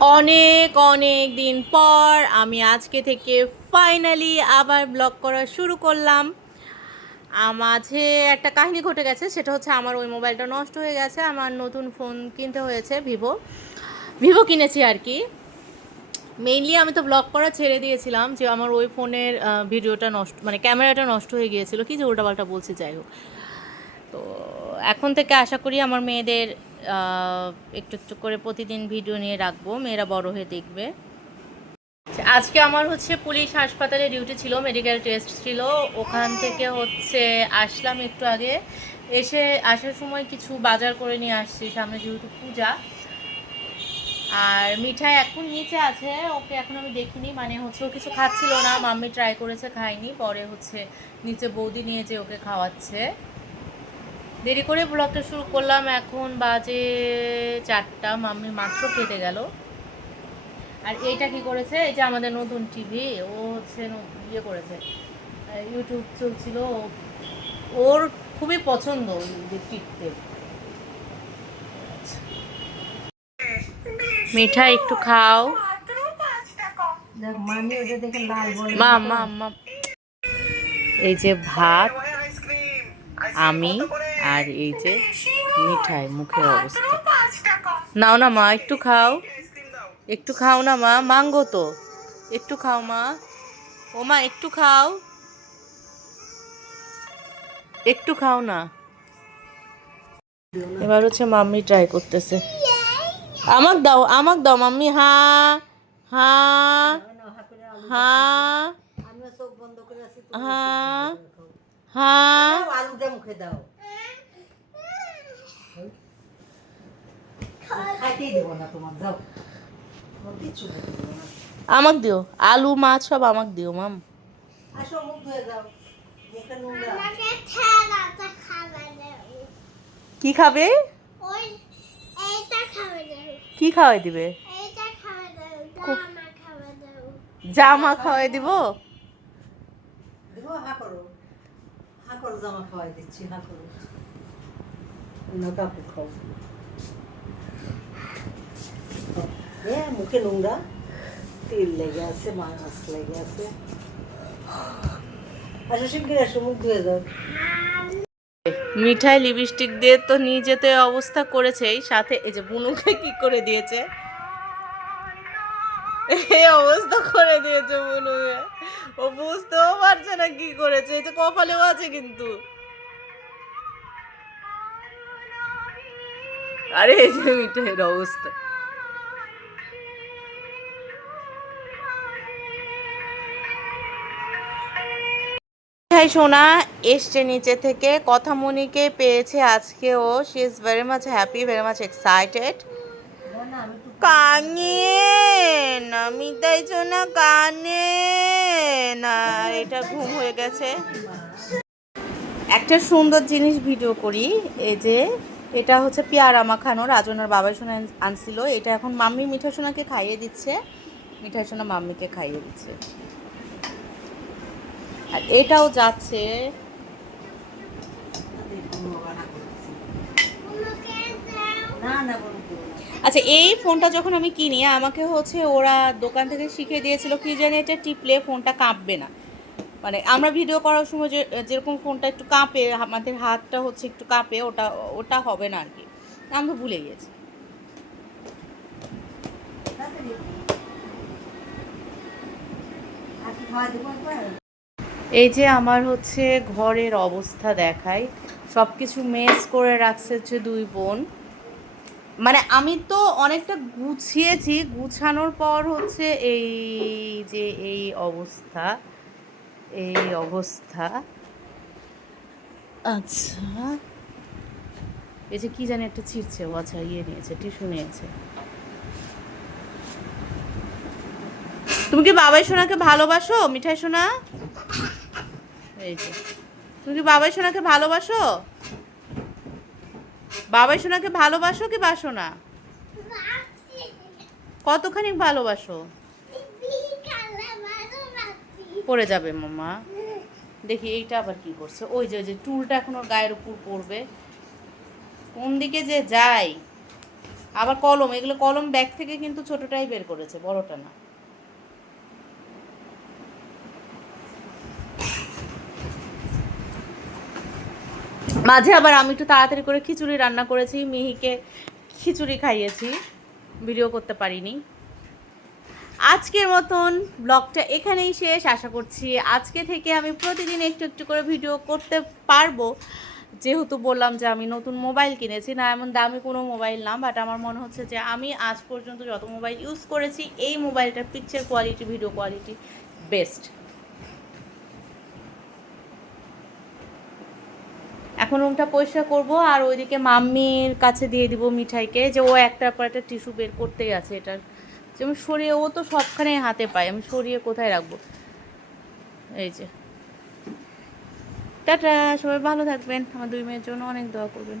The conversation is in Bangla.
অনেক অনেক দিন পর আমি আজকে থেকে ফাইনালি আবার ব্লগ করা শুরু করলাম। মাঝে একটা কাহিনী ঘটে গেছে, সেটা হচ্ছে আমার ওই মোবাইলটা নষ্ট হয়ে গেছে, আমার নতুন ফোন কিনতে হয়েছে ভিভো ভিভো কিনেছি আর কি। মেইনলি আমি তো ব্লগ করা ছেড়ে দিয়েছিলাম যে আমার ওই ফোনের ভিডিওটা নষ্ট মানে ক্যামেরাটা নষ্ট হয়ে গিয়েছিল, কি যে উল্টাপাল্টা বলছি, যাই হোক। তো এখন থেকে আশা করি আমার মেয়েদের একটু একটু করে প্রতিদিন ভিডিও নিয়ে রাখব, মেয়েরা বড় হয়ে দেখবে। আজকে আমার হচ্ছে পুলিশ হাসপাতালে ডিউটি ছিল মেডিকেল টেস্ট ছিল। ওখান থেকে হচ্ছে আসলাম একটু আগে। এসে আসার সময় কিছু বাজার করে নিয়ে আসছি, সামনে যেহেতু পূজা। আর মিঠাই এখন নিচে আছে, ওকে এখন আমি দেখিনি। মানে হচ্ছে ও কিছু খাচ্ছিল না, মাম্মি ট্রাই করেছে, খায়নি। পরে হচ্ছে নিচে বৌদি নিয়ে যে ওকে খাওয়াচ্ছে। দেরি করে ব্লগটা শুরু করলাম এখন বাজে চারটা মাম্মি মাত্র খেতে গেল। আর এইটা কি করেছে? এই যে আমাদের নতুন টিভি ও হচ্ছে ইয়ে করেছে ইউটিউব চলছিল। ওর খুবই পছন্দ ওই যে টিপতে। মিঠাই একটু খাও। মা মা মা। এই যে ভাত আমি আর এই যে মিঠাই, মুখের অবস্থা। নাও না মা, একটু খাও। একটু খাও না মা, মাঙ্গো তো। একটু খাও মা। ও মা, একটু খাও। একটু খাও না। এবার হচ্ছে মাম্মি ট্রাই করতেছে। আমাক দাও আমাক দাও মাম্মি, হা হা হা হা। হা। মুখে দাও। খাইতেই দিব না তোমার যাও। কিচ্ছু খেতে দিব না। আমাক দিও আলু মাছ সব আমাক দিও মাম। আসো মুখ ধুয়ে যাও। আমাকে কি খাবে? কি খাওয়াই দিবে? জামা খাওয়াই দিব? জামা খাওয়াই দিচ্ছি হা করো। কাপড় খাও। মুখে নোংরা তেল লেগে আছে মাছ লেগে আছে আসো শিগগির আসো মুখ ধুয়ে যাও মিঠাই লিপস্টিক দিয়ে তো নিজে তো অবস্থা করেছেই সাথে এই যে বুনুকে কি করে দিয়েছে? এই অবস্থা করে দিয়েছে বুনুকে। ও বুঝতেও পারছে না কি করেছে, এই যে কপালেও আছে কিন্তু। আরে এই যে মিঠাইয়ের অবস্থা। মিঠাই সোনা এসছে নিচে থেকে। কথা মনিকে পেয়েছে আজকে ও she is very much happy very much excited কানে না মিতাই সোনা কানে না এটা ঘুম হয়ে গেছে। একটা সুন্দর জিনিস ভিডিও করি, এই যে এটা হচ্ছে পেয়ারা মাখানো রাজনার বাবা সোনা আনছিল। এটা এখন মাম্মি মিঠা সোনাকে খাইয়ে দিচ্ছে। মিঠাই সোনা মাম্মিকে খাইয়ে দিচ্ছে। আর এটাও যাচ্ছে। না না বলুন আচ্ছা এই ফোনটা যখন আমি কিনি আমাকে হচ্ছে ওরা দোকান থেকে শিখিয়ে দিয়েছিল কি জানি এটা টিপলে ফোনটা কাঁপবে না। মানে আমরা ভিডিও করার সময় যে যেরকম ফোনটা একটু কাঁপে আমাদের হাতটা হচ্ছে একটু কাঁপে ওটা ওটা হবে না আর কি আমি তো ভুলে খাওয়া একবার এই যে আমার হচ্ছে ঘরের অবস্থা দেখাই সব কিছু মেস করে রাখছে হচ্ছে দুই বোন। মানে আমি তো অনেকটা গুছিয়েছি, গুছানোর পর হচ্ছে এই যে এই অবস্থা এই অবস্থা। আচ্ছা। এই যে কি জানি একটা ছিঁড়ছে, ও আচ্ছা ইয়ে নিয়েছে, টিস্যু নিয়েছে। তুমি কি বাবাই সোনাকে ভালোবাসো, মিঠাই সোনা? এই যে। তুমি কি বাবাই সোনাকে ভালোবাসো? বাবাই সোনাকে ভালোবাসো কি বাসো না কতখানি ভালোবাসো? পড়ে যাবে মামা দেখি এইটা আবার কি করছে? ওই যে যে টুলটা এখন ওর গায়ের উপর পড়বে। কোন দিকে যে যায়? আবার কলম, এগুলো কলম ব্যাগ থেকে কিন্তু ছোটটাই বের করেছে, বড়টা না। মাঝে আবার আমি একটু তাড়াতাড়ি করে খিচুড়ি রান্না করেছি, মিহিকে খিচুড়ি খাইয়েছি ভিডিও করতে পারিনি। আজকের মতন ব্লগটা এখানেই শেষ। আশা করছি আজকে থেকে আমি প্রতিদিন একটু একটু করে ভিডিও করতে পারব। যেহেতু বললাম যে আমি নতুন মোবাইল কিনেছি, না এমন দামি কোনো মোবাইল না বাট আমার মনে হচ্ছে যে আমি আজ পর্যন্ত যত মোবাইল ইউজ করেছি, এই মোবাইলটার picture quality video quality best এখন রুমটা পরিষ্কার করব আর ওইদিকে মাম্মির কাছে দিয়ে দিব মিঠাইকে, যে ও একটার পর একটা টিস্যু বের করতেই আছে এটার যে আমি সরিয়ে, ও তো সবখানে হাতে পায়, আমি সরিয়ে কোথায় রাখব? এই যে। টাটা, সবাই ভালো থাকবেন। আমার দুই মেয়ের জন্য অনেক দোয়া করবেন।